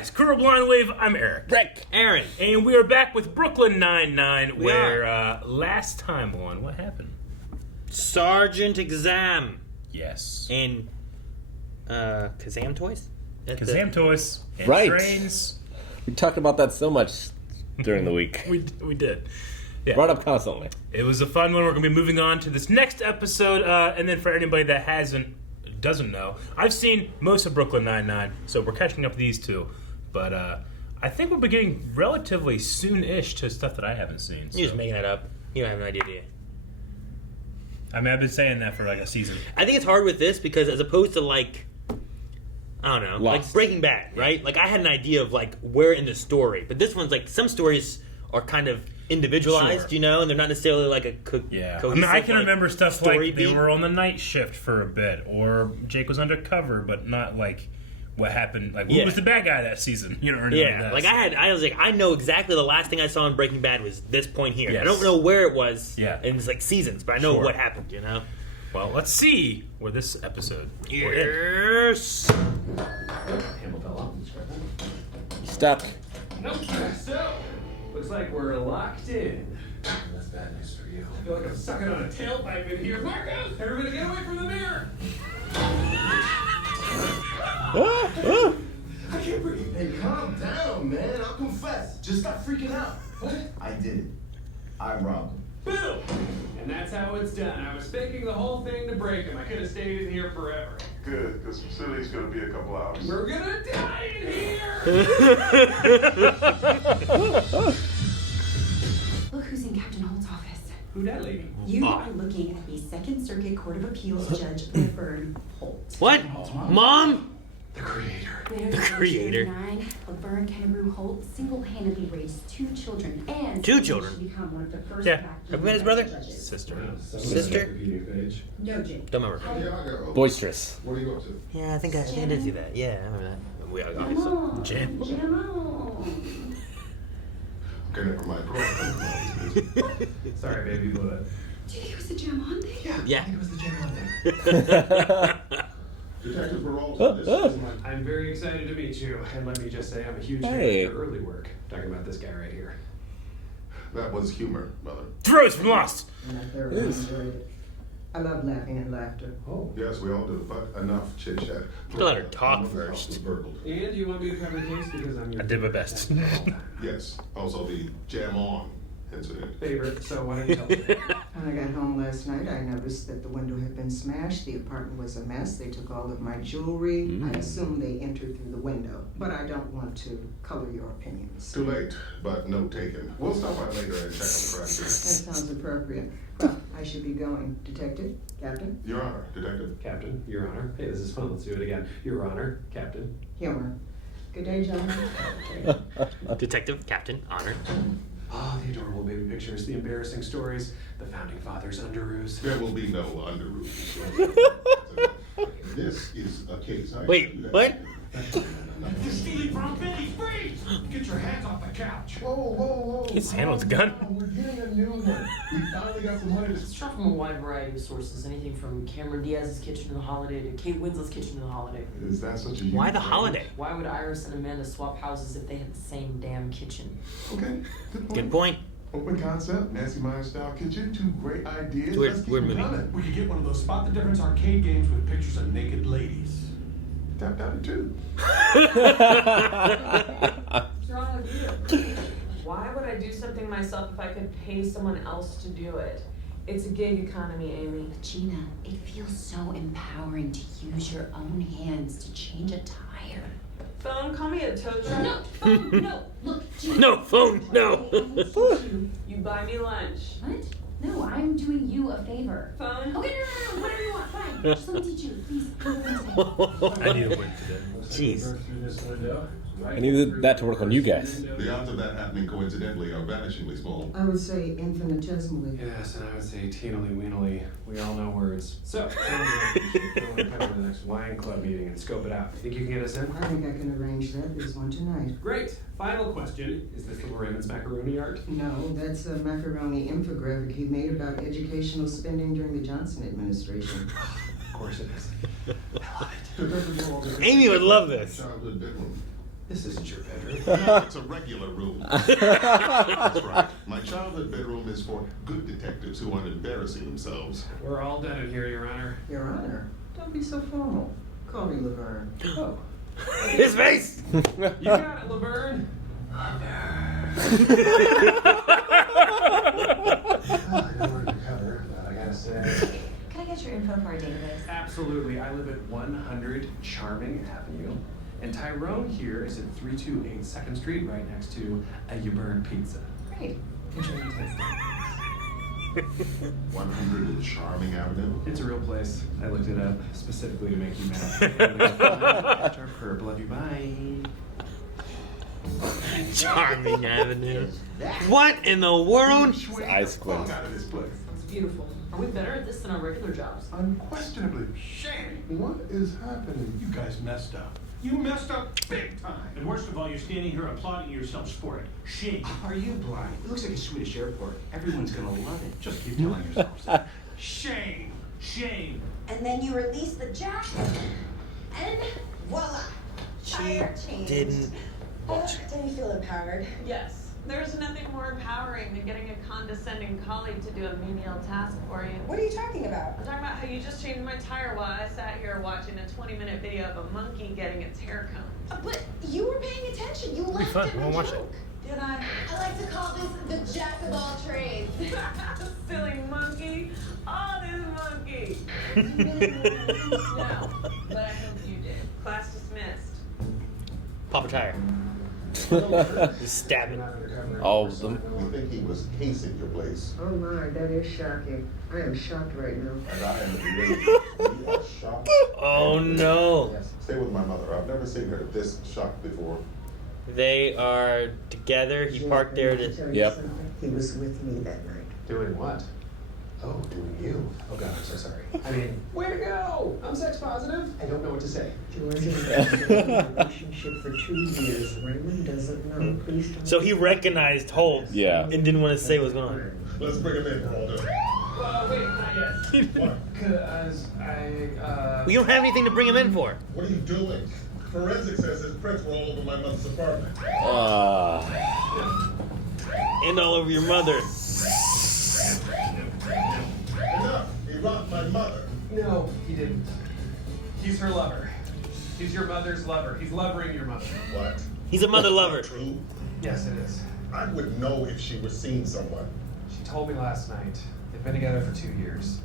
guys, Crew Blind Wave, I'm Eric. Rick. Aaron. And we are back with Brooklyn Nine-Nine, where last time on, what happened? Sergeant Exam. Yes. In Kazam Toys? Kazam Toys and Right. trains. We talked about that so much during the week. We did. Yeah. Brought up constantly. It was a fun one. We're going to be moving on to this next episode. And then for anybody that doesn't know, I've seen most of Brooklyn Nine-Nine, so we're catching up with these two. But I think we'll be getting relatively soon-ish to stuff that I haven't seen. So. You're just making that up. You don't have an idea, do you? I mean, I've been saying that for like a season. I think it's hard with this because as opposed to like, I don't know, Lost. like Breaking Bad, right? Like I had an idea of like where in the story, but this one's like some stories are kind of individualized, Sure. you know, and they're not necessarily like a Yeah, cohesive, I can remember stuff story like they beat. were on the night shift for a bit, or Jake was undercover, but not like what happened. Like who was the bad guy that season? You know, or anything Yeah, like like that. I was like, I know exactly the last thing I saw in Breaking Bad was this point here. Yes. I don't know where it was. Yeah. in like seasons, but I know Sure. what happened. You know. Well, let's see where this episode. Yes. Stuck. Nope. So, looks like we're locked in. That's bad news for you. I feel like I'm sucking on a tailpipe in here. Marcos, everybody get away from the mirror! I can't breathe. Hey, calm down, man. I'll confess. Just stop freaking out. What? I did it. I robbed him. Boom! And that's how it's done. I was faking the whole thing to break him. I could have stayed in here forever. Good, because facility's going to be a couple hours. We're gonna die in here! Look who's in Captain Holt's office. Who that lady? You are looking at the Second Circuit Court of Appeals Judge Laverne Holt. What? Mom? The creator. Widow The creator. 39, Laverne Kennebrew Holt single-handedly raised 2 children and Two children? she become one of the first Yeah. black Have you met his brother? judges. Sister. Sister? No, Jim. Don't remember. Boisterous. What are you up to? Yeah, I think I did see that. Yeah, I remember that. We Come obviously. on. Jim. Come on. Okay, never mind. Go on. Sorry, baby, but... Do you think it was the Jim on thing? Yeah. it was the gem on thing. Detective Peralta, this is my... I'm very excited to meet you, and let me just say I'm a huge fan Hey. of your early work. Talking about this guy right here. That was humor, mother. Throws from Lost. And I thoroughly enjoyed it. I love laughing at laughter. Oh. Yes, we all do, but enough chit-chat. Let her talk The house first. was burgled. And you want me to cover the case because I'm your I did my best. Yes, also the jam-on incident. favorite, so why don't you tell me? When I got home last night, I noticed that the window had been smashed. The apartment was a mess. They took all of my jewelry. I assume they entered through the window. But I don't want to color your opinions. Too late, but note taken. We'll stop by later and check on the crime That scene. sounds appropriate. Well, I should be going. Detective? Captain? Your Honor, Detective. Captain, Your Honor. Hey, this is fun. Let's do it again. Your Honor, Captain. Humor. Good day, gentlemen. Detective, Captain, Honor. Ah, the adorable baby pictures, the embarrassing stories, the founding fathers' underoos. There will be no underoos. This is a case. Wait, what? You're stealing from Billy, freeze! Get your hands off the couch. Whoa, whoa, whoa. His hand with a gun. We're getting a new one. We finally got some money to It's shot from a wide variety of sources, anything from Cameron Diaz's kitchen to the holiday to Kate Winslet's kitchen to the holiday. Is that such a huge Why the thing? holiday? Why would Iris and Amanda swap houses if they had the same damn kitchen? Okay, good point. Good point. Open concept, Nancy Meyer style kitchen, 2 great ideas. Weird- Let's keep weird them movie. coming. We could get one of those spot the difference arcade games with pictures of naked ladies. Tapped out at 2. What's wrong with you? Why would I do something myself if I could pay someone else to do it? It's a gig economy, Amy. Gina, it feels so empowering to use your own hands to change a tire. Phone, call me a tow truck. No, phone, no. Look, Gina. No, phone, no. I almost told you. You buy me lunch. What? No, I'm doing you a favor. Phone. Okay, no, whatever you want, fine. Just let me teach you, please. I need a win today. Jeez. I needed that to work on you guys. The odds of that happening coincidentally are vanishingly small. I would say infinitesimally. Yes, and I would say teenally weenily. We all know words. So, tell me what you should go and come to the next wine club meeting and scope it out. Think you can get us in? I think I can arrange that. There's one tonight. Great. Final question. Is this little Raymond's macaroni art? No, that's a macaroni infographic he made about educational spending during the Johnson administration. Of course it is. I love it. Detective Peralta, Amy would love this. Childhood bedroom. This isn't your It's a regular room. That's right. My childhood bedroom is for good detectives who aren't embarrassing themselves. We're all done in here, Your Honor. Your Honor, don't be so formal. Call me Laverne. Oh. His face. You got it, Laverne. I don't want to cover, but I gotta say. Can I get your info for our database? Absolutely. I live at 100 Charming Avenue. And Tyrone here is at 328 2nd Street, right next to a You Burn Pizza. Great. Enjoy your tasting. 100 and Charming Avenue. It's a real place. I looked it up specifically to make you mad. Sharp Herb, love you, bye. Charming Avenue. What in the world? Eye squint. Out of this place. It's beautiful. Are we better at this than our regular jobs? Unquestionably. Shame. What is happening? You guys messed up. You messed up big time. And worst of all, you're standing here applauding yourselves for it. Shame. Are you blind? It looks like a Swedish airport. Everyone's gonna love it. Just keep telling yourselves that. Shame. Shame. And then you release the jacket, and voila, tire change. Didn't watch it. Didn't you feel empowered? Yes. There's nothing more empowering than getting a condescending colleague to do a menial task for you. What are you talking about? I'm talking about how you just changed my tire while I sat here watching a 20-minute video of a monkey getting its hair combed. But you were paying attention. You It'll be laughed fun. at We my won't watch it. joke. Did I? I like to call this the jack of all trades. Silly monkey. Oh, this monkey. No, but I hope you did. Class dismissed. Pop a tire. Just stab it. All of them. We think he was casing your place. Oh my, that is shocking. I am shocked right now. And I am really shocked. Oh no. Stay with my mother. I've never seen her this shocked before. They are together. He parked there to. Tell you Yep. something? He was with me that night. Doing what? Oh, doing you. Oh God, I'm so sorry. I mean, way to go! I'm sex positive. I don't know what to say. George and I have been in a relationship for 2 years. Raymond doesn't know. Please don't. So he recognized Holt. Yeah. And didn't want to say what's going on. Let's bring him in, Walter. Wait, not yet. What? Cause You don't have anything to bring him in for. What are you doing? Forensic says his prints were all over my mother's apartment. And all over your mother. Enough! He robbed my mother. No, he didn't. He's her lover. He's your mother's lover. He's lovering your mother. What? He's a mother lover. True? Yes, it is. I would know if she was seeing someone. She told me last night. They've been together for 2 years.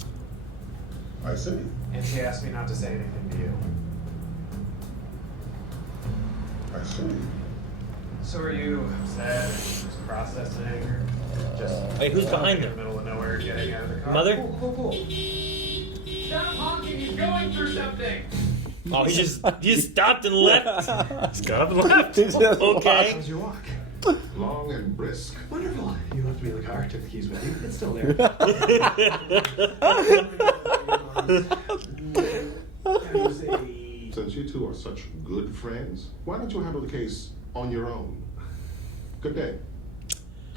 I see. And she asked me not to say anything to you. I see. So are you sad, or just processing, or just Wait, who's behind in the them? middle of nowhere getting out of the car? Mother? Cool. Stop honking, he's going through something! Oh, he just stopped and left. Just got up and left. Okay. How's your walk? Long and brisk. Wonderful. You left me in the car, took the keys with you. It's still there. Since you two are such good friends, why don't you handle the case on your own? Good day.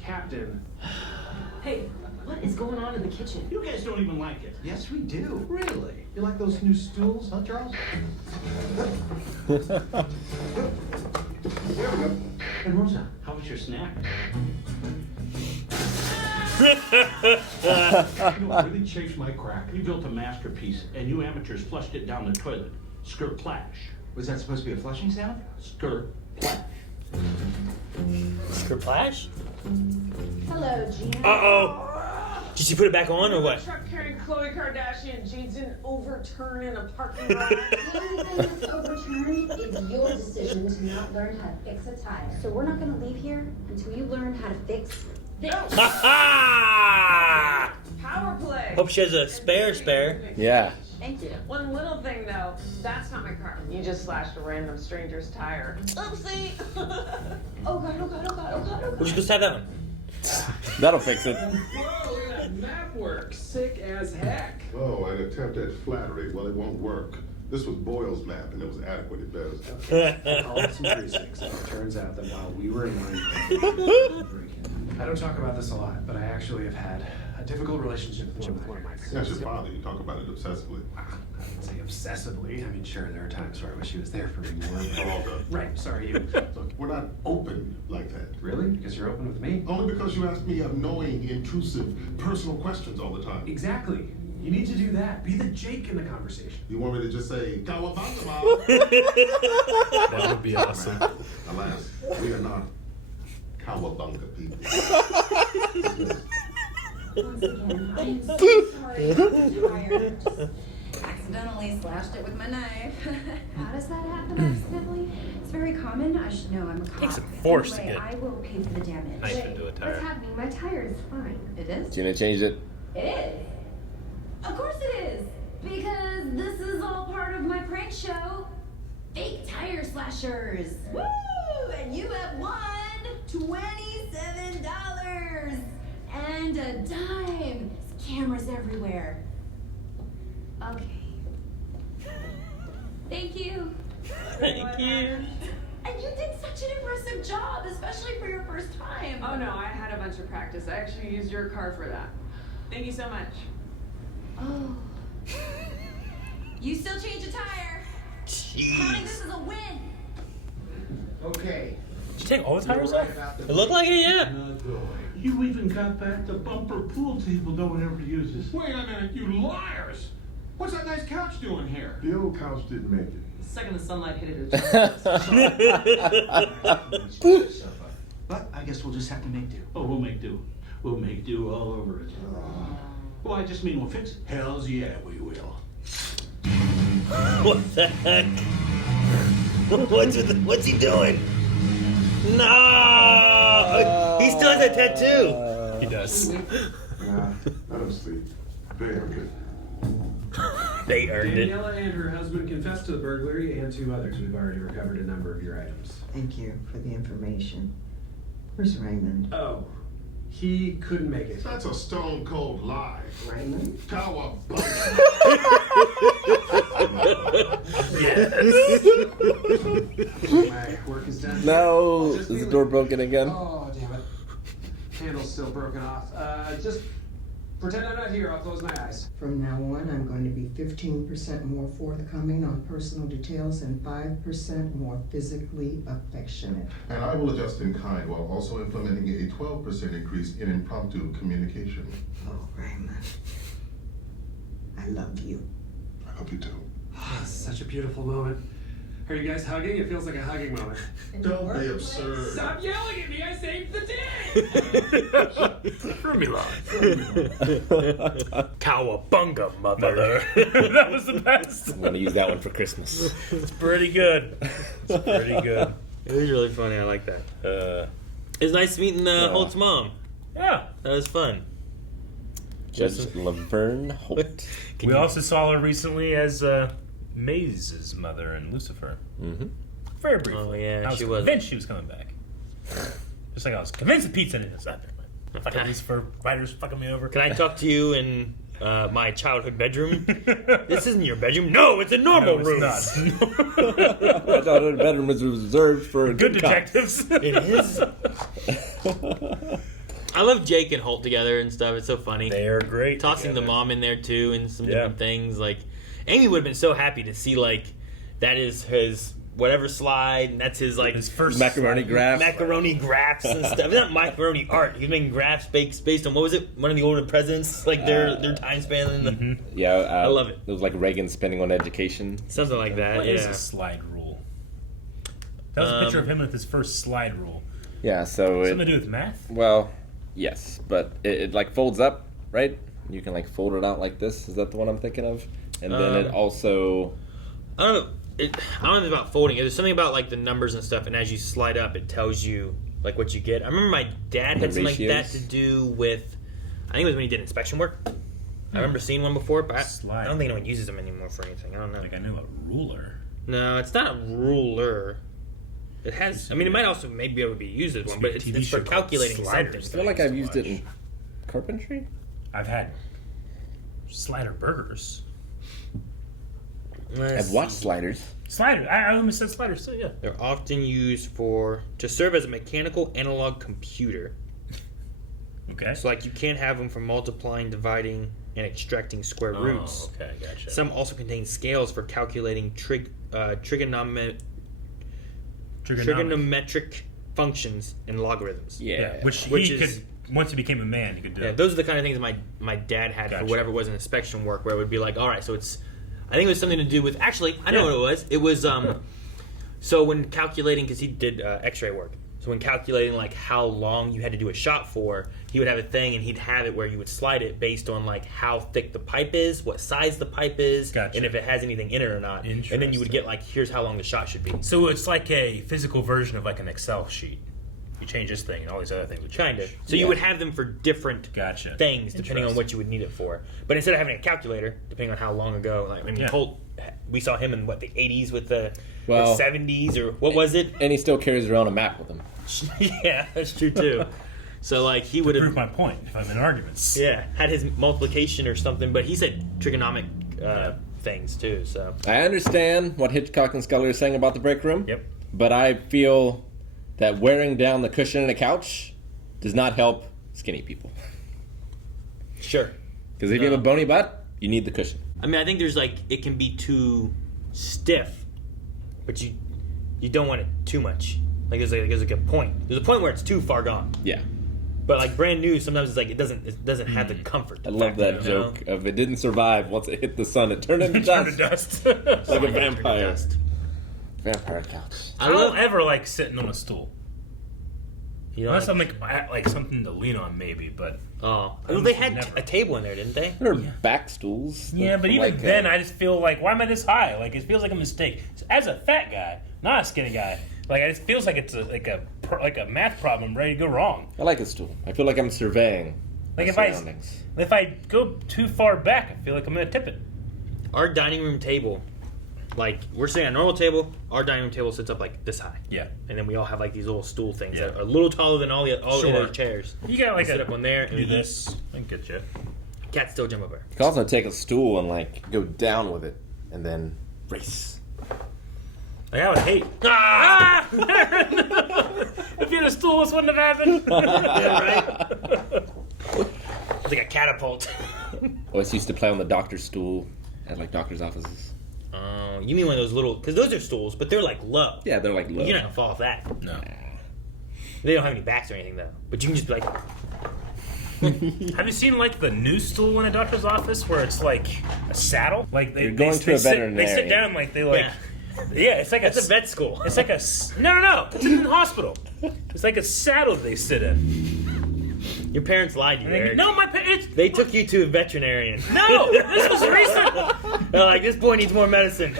Captain. Hey, what is going on in the kitchen? You guys don't even like it. Yes, we do. Really? You like those new stools, huh, Charles? There we go. And Rosa, how was your snack? You know what really chafed my crack? You built a masterpiece, and you amateurs flushed it down the toilet. Skerplash. Was that supposed to be a flushing sound? Skerplash. Skerplash? Hello, Gina. Uh-oh. Did she put it back on or what? Truck carrying Khloe Kardashian jeans didn't overturn in a parking lot. The only thing that's overturned is your decision to not learn how to fix a tire. So we're not gonna leave here until you learn how to fix this. Ha-ha! Power play. Hope she has a spare. Yeah. Thank you. One little thing though, that's not my car. You just slashed a random stranger's tire. Oopsie. Oh God, oh God, oh God, oh God, oh We'll just go stab that one. That'll fix it. Whoa, look at that map work. Sick as heck. Oh, an attempt at flattery. Well, it won't work. This was Boyle's map, and it was adequate at best. I called some precincts, and it turns out that while we were in line, I don't talk about this a lot, but I actually have had a difficult relationship with one of my parents. That's your father. You talk about it obsessively. I wouldn't say obsessively. I mean, sure, there are times where I wish he was there for me more. Walter. Right, sorry, you. Look, We're not open like that. really? Because you're open with me? Only because you ask me annoying, intrusive, personal questions all the time. Exactly. You need to do that. Be the Jake in the conversation. You want me to just say, Kawabanga, That would be awesome. Alas, we are not Kawabanga people. Once again, I'm so sorry. I'm tired. Just accidentally slashed it with my knife. How does that happen accidentally? It's very common. I should know. I'm a cop. Takes some force to Anyway, get I will pay for the damage. knife into a tire. What's happening? My tire is fine. It is? Gina changed it. It is. Of course it is. Because this is all part of my prank show. Fake tire slashers. Woo! And you have won $27 and a dime. There's cameras everywhere. Okay. Thank you. Thank you. And you did such an impressive job, especially for your first time. Oh no, I had a bunch of practice. I actually used your car for that. Thank you so much. Oh. You still change a tire. Counting this is a win. Okay. Did you take all the tires off? It looked like it, yeah. You even got back the bumper pool table no one ever uses. Wait a minute, you liars! What's that nice couch doing here? The old couch didn't make it. The second the sunlight hit it, But I guess we'll just have to make do. Oh, we'll make do. We'll make do all over it. Well, I just mean we'll fix it. Hells yeah, we will. What the heck? What's he doing? No! He still has that tattoo. He does. Nah, let him sleep. They earned it. They earned it. Daniela and her husband confessed to the burglary and 2 others. We've already recovered a number of your items. Thank you for the information. Where's Raymond? Oh, he couldn't make it. That's a stone cold lie. Raymond? Kawabanga. My work is done. No, Just is be the door with- broken again? Oh, damn it. Handle's still broken off. Just pretend I'm not here. I'll close my eyes. From now on, I'm going to be 15% more forthcoming on personal details and 5% more physically affectionate. And I will adjust in kind while also implementing a 12% increase in impromptu communication. Oh, Raymond. I love you. I hope you do. Such a beautiful moment. Are you guys hugging? It feels like a hugging moment. Don't be absurd. Stop yelling at me! I saved the day! Cowabunga, mother. That was the best. I'm gonna use that one for Christmas. It's pretty good. It's pretty good. It was really funny. I like that. It was nice meeting Holt's mom. Yeah. That was fun. Judge Laverne Holt. We also saw her recently as Maze's mother in Lucifer. Mm-hmm. Very briefly. Oh, yeah, I was she was. convinced she was coming back. Just like I was convinced the pizza is not there. Fucking Lucifer writers fucking me over. Can I talk to you in my childhood bedroom? This isn't your bedroom. No, it's a normal room. Not. I thought the bedroom was reserved for Good good detectives. It is. I love Jake and Holt together and stuff. It's so funny. They are great. Tossing together. the mom in there too and some different things. Like Amy would have been so happy to see like that is his whatever slide and that's his like his first macaroni slide. graph. macaroni graphs and stuff. It's not macaroni art. He's making graphs based on what was it? One of the older presidents, like their time span. And Yeah, I love it. It was like Reagan spending on education. Something like that. What yeah. is a slide rule? That was a picture of him with his first slide rule. Yeah, so Something to do with math? Well, yes, but it like folds up, right? You can like fold it out like this. Is that the one I'm thinking of? And then it also. I don't know. I don't know if it's about folding. There's something about like the numbers and stuff, and as you slide up, it tells you like what you get. I remember my dad had The something like that ratios? to do with. I think it was when he did inspection work. I remember seeing one before, but I don't think anyone uses them anymore for anything. I don't know. Like I knew a ruler. No, it's not a ruler. It has. I mean, it might also maybe be able to be used as one, but it's TV for show called calculating Sliders. something. I feel like I've used it in carpentry. I've had slider burgers. I've watched sliders. Slider. I almost said sliders too. Yeah. They're often used to serve as a mechanical analog computer. Okay. So like you can't have them for multiplying, dividing, and extracting square roots. Okay, gotcha. Some also contain scales for calculating trigonometric functions and logaritms. Yeah, which he could, once he became a man, he could do. Yeah, those are the kind of things my dad had for whatever was in inspection work, where it would be like, all right, so it's, I think it was something to do with, actually, I know what it was. It was, so when calculating, because he did x-ray work, so when calculating like how long you had to do a shot for, he would have a thing and he'd have it where you would slide it based on like how thick the pipe is, what size the pipe is, and if it has anything in it or not. And then you would get like, here's how long the shot should be. So it's like a physical version of like an Excel sheet. You change this thing and all these other things would change. Kind of. So you would have them for different things depending on what you would need it for. But instead of having a calculator, depending on how long ago, like I mean, Holt, we saw him in what, the 80s with the 70s or what was it? And he still carries around a map with him. Yeah, that's true too. So like he would have prove my point if I'm in arguments. Yeah, had his multiplication or something, but he said trigonomic things too. So I understand what Hitchcock and Scully are saying about the break room. Yep. But I feel that wearing down the cushion in a couch does not help skinny people. Sure. Because if you have a bony butt, you need the cushion. I mean, I think there's like, it can be too stiff, but you don't want it too much. Like there's like a point. There's a point where it's too far gone. Yeah. But like brand new, sometimes it's like it doesn't have the comfort. I love that joke of it didn't survive once it hit the sun. It turned into dust. Like a vampire. Vampire couch. I don't ever like sitting on a stool. You know, unless I'm like something to lean on, maybe. But they had a table in there, didn't they? There were back stools. Yeah, but even then, I just feel like, why am I this high? Like it feels like a mistake. As a fat guy, not a skinny guy, like it feels like it's like a math problem ready to go wrong. I like a stool. I feel like I'm surveying. Like if I go too far back, I feel like I'm gonna tip it. Our dining room table, like we're sitting at a normal table, our dining room table sits up like this high. Yeah. And then we all have like these little stool things that are a little taller than all the other chairs. You got like sit up on there and do this. I can get you. Cats still jump over. You can also take a stool and like go down with it and then race. Like, I would hate. Ah! If you had a stool, this wouldn't have happened. Yeah, right? It's like a catapult. I always used to play on the doctor's stool at like doctor's offices. You mean one of those little, because those are stools, but they're like low. Yeah, they're like low. You're not gonna fall off that. No. They don't have any backs or anything though. But you can just be like. Have you seen like the new stool in a doctor's office where it's like a saddle? Like You're going to a veterinarian. They sit down like they like. Yeah, it's like it's a vet school. It's like a no. It's in the hospital. It's like a saddle they sit in. Your parents lied to you, Eric. No, my parents. They took you to a veterinarian. No, this was recent. They're like, this boy needs more medicine.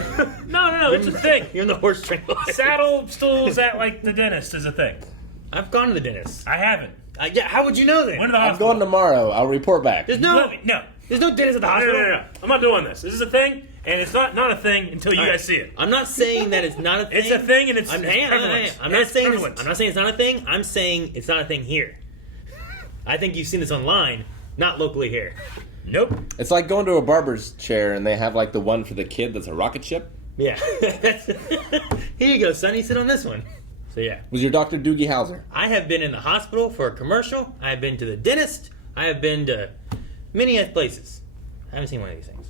No, it's a thing. You're in the horse trailer. Saddle stools at like the dentist is a thing. I've gone to the dentist. I haven't. Yeah, how would you know that? When to the I'm hospital. going tomorrow. I'll report back. There's no dentist at the hospital. No. I'm not doing this. This is a thing, and it's not a thing until you guys see it. I'm not saying that it's not a thing. It's a thing, and it's I'm not saying it's not a thing. I'm saying it's not a thing here. I think you've seen this online, not locally here. Nope. It's like going to a barber's chair and they have like the one for the kid that's a rocket ship. Yeah. Here you go, sonny. Sit on this one. So yeah. Was your Dr. Doogie Howser? I have been in the hospital for a commercial. I have been to the dentist. I have been to many places. I haven't seen one of these things.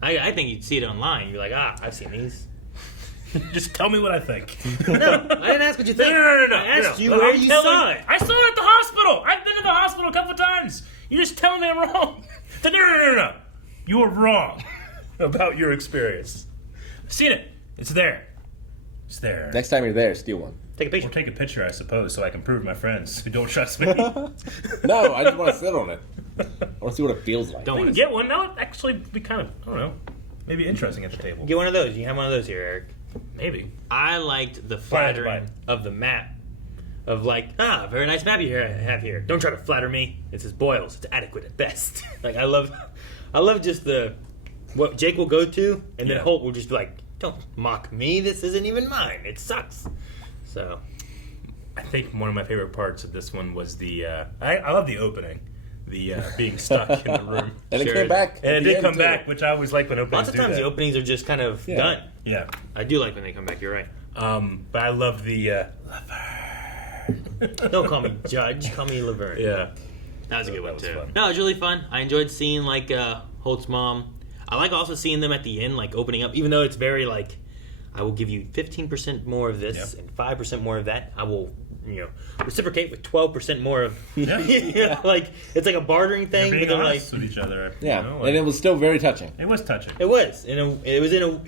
I think you'd see it online. You're like, I've seen these. Just tell me what I think. No, I didn't ask what you think. No. I asked you where you saw it. I saw it at the hospital. I've been to the hospital a couple of times. You're just telling me I'm wrong. No. You were wrong about your experience. I've seen it. It's there. It's there. Next time you're there, steal one. Take a picture. Or take a picture, I suppose, so I can prove to my friends who don't trust me. No, I just want to sit on it. I want to see what it feels like. Don't want to get one. That would actually be kind of, I don't know, maybe interesting at the table. Get one of those. You have one of those here, Eric. Maybe. I liked the flattering of the map. Of like, very nice map you have here. Don't try to flatter me. It says Boyles. It's adequate at best. Like I love just what Jake will go to, and then Holt will just be like, don't mock me. This isn't even mine. It sucks. So, I think one of my favorite parts of this one was the. I love the opening. The being stuck in the room. And it came back. And it did come back, which I always like when openings lots of times the openings are just kind of done. Yeah. I do like when they come back, you're right. But I love the Don't call me Judge, call me Laverne. Yeah. That was a good one was too. fun. No, it was really fun. I enjoyed seeing like Holt's mom. I like also seeing them at the end, like opening up, even though it's very like, I will give you 15% more of this and 5% more of that. I will, reciprocate with 12% more of. Yeah. Like it's like a bartering thing. They're being but honest with each other. Yeah, You know, and it was still very touching. It was touching. It was. It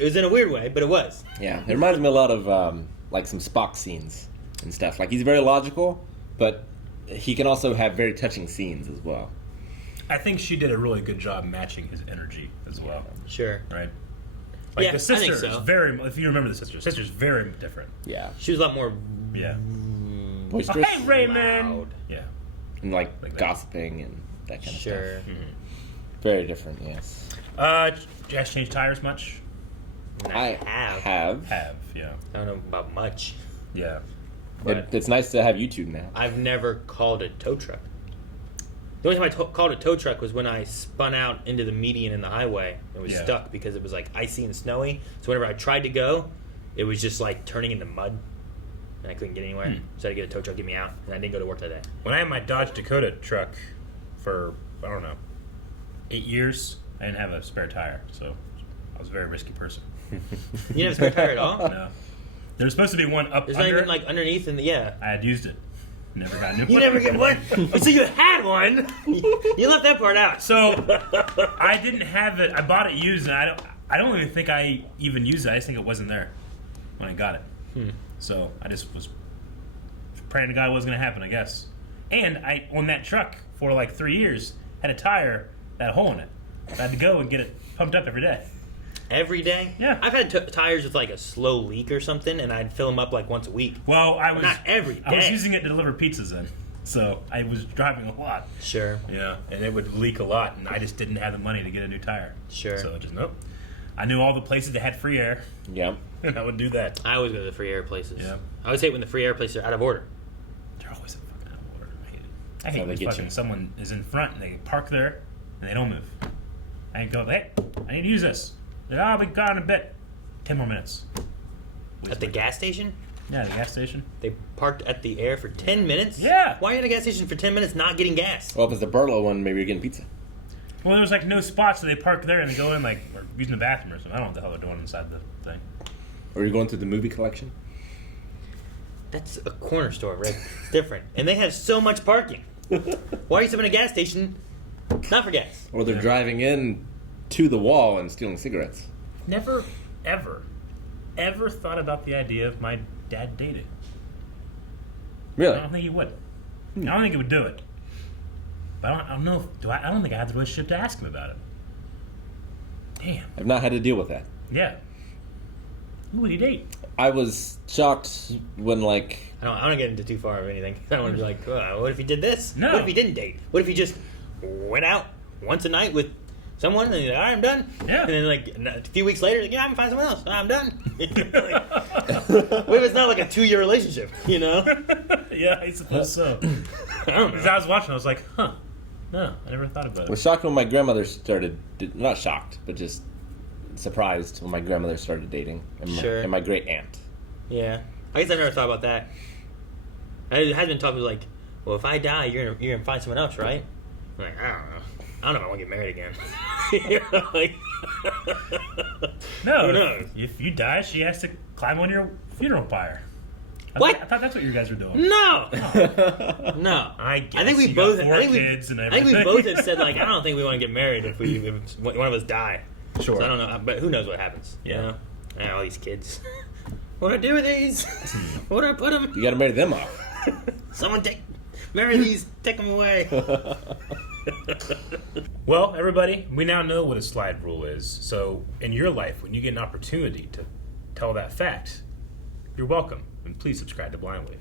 was in a weird way, but it was. Yeah, it reminds me a lot of like some Spock scenes and stuff. Like he's very logical, but he can also have very touching scenes as well. I think she did a really good job matching his energy as well. Sure. Right? Like Yeah, the sister I think is so. very, if you remember the sister's very different. Yeah, She was a lot more. Yeah. boisterous. Oh, hey, Raymond! Loud. Yeah. And like that. gossiping and that kind of Sure. stuff. Very different, yes. Did you guys change tires much? I have. Have, yeah. I don't know about much. Yeah. It's nice to have YouTube now. I've never called a tow truck. The only time I called a tow truck was when I spun out into the median in the highway. It was stuck because it was like icy and snowy. So whenever I tried to go, it was just like turning into mud. And I couldn't get anywhere. So I had to get a tow truck to get me out. And I didn't go to work that day. When I had my Dodge Dakota truck for, 8 years, I didn't have a spare tire. So I was a very risky person. You didn't have a spare tire at all? No. There was supposed to be one up There's under. not even like underneath in the, yeah. I had used it. Never got a new one. You never get one? So you had one? You left that part out. So I didn't have it. I bought it used, and I don't even think I even used it. I just think it wasn't there when I got it. So I just was praying to God it wasn't going to happen, I guess. And I, on that truck for like 3 years, had a tire that had a hole in it. I had to go and get it pumped up every day. Every day? Yeah. I've had tires with like a slow leak or something, and I'd fill them up like once a week. Well, I was not every day. I was using it to deliver pizzas then, so I was driving a lot. Sure. Yeah, and it would leak a lot, and I just didn't have the money to get a new tire. Sure. So just nope. I knew all the places that had free air. Yeah. And I would do that. I always go to the free air places. Yeah. I always hate when the free air places are out of order. They're always fucking out of order. I hate it. I hate So they when get fucking you. someone is in front and they park there and they don't move. I go, hey, I need to use this. I'll be gone in a bit. 10 more minutes. At the gas station? Yeah, the gas station. They parked at the air for 10 minutes? Yeah. Why are you at a gas station for 10 minutes not getting gas? Well, if it's the Burlow one, maybe you're getting pizza. Well, there was like no spots, so they park there and they go in like or using the bathroom or something. I don't know what the hell they're doing inside the thing. Or you're going through the movie collection? That's a corner store, right? It's different. And they have so much parking. Why are you stopping at a gas station? Not for gas. Or they're driving in to the wall and stealing cigarettes. Never, ever thought about the idea of my dad dating. Really? I don't think he would. I don't think he would do it. But I don't know. I don't think I had the relationship to ask him about it. Damn. I've not had to deal with that. Yeah. Who would he date? I was shocked when, like... I don't want to get into too far of anything. I don't want to be like, what if he did this? No. What if he didn't date? What if he just went out once a night with someone and he's like, all right, I'm done? Yeah. And then like a few weeks later, like, yeah, I'm going to find someone else. I'm done. What if it's not like a 2-year relationship, you know? Yeah, I suppose so. I don't know. As I was watching, I was like, huh. No, I never thought about I it. was shocked when my grandmother started... Not shocked, but just surprised when my grandmother started dating. And my great aunt. Yeah. I guess I never thought about that. It has been talked about like, well, if I die, you're gonna find someone else, right? I'm like, I don't know. I don't know if I want to get married again. You know, like, No, who knows? if you die, she has to climb on your funeral pyre. What? I thought that's what you guys were doing. No, Oh. no. I guess. I think we You both. got 4 I think kids and I think we everything. both have said like, I don't think we want to get married if one of us die. Sure. So I don't know, but who knows what happens? Yeah. You know? Yeah, all these kids. What do I do with these? Where do I put them? You gotta marry them off. Someone marry these, take them away. Well, everybody, we now know what a slide rule is. So, in your life, when you get an opportunity to tell that fact, you're welcome. And please subscribe to Blind Wave.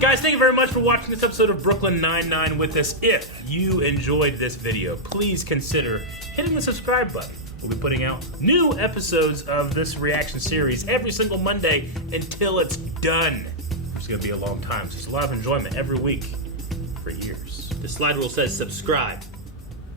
Guys, thank you very much for watching this episode of Brooklyn Nine-Nine with us. If you enjoyed this video, please consider hitting the subscribe button. We'll be putting out new episodes of this reaction series every single Monday until it's done. It's going to be a long time, so it's a lot of enjoyment every week for years. The slide rule says subscribe.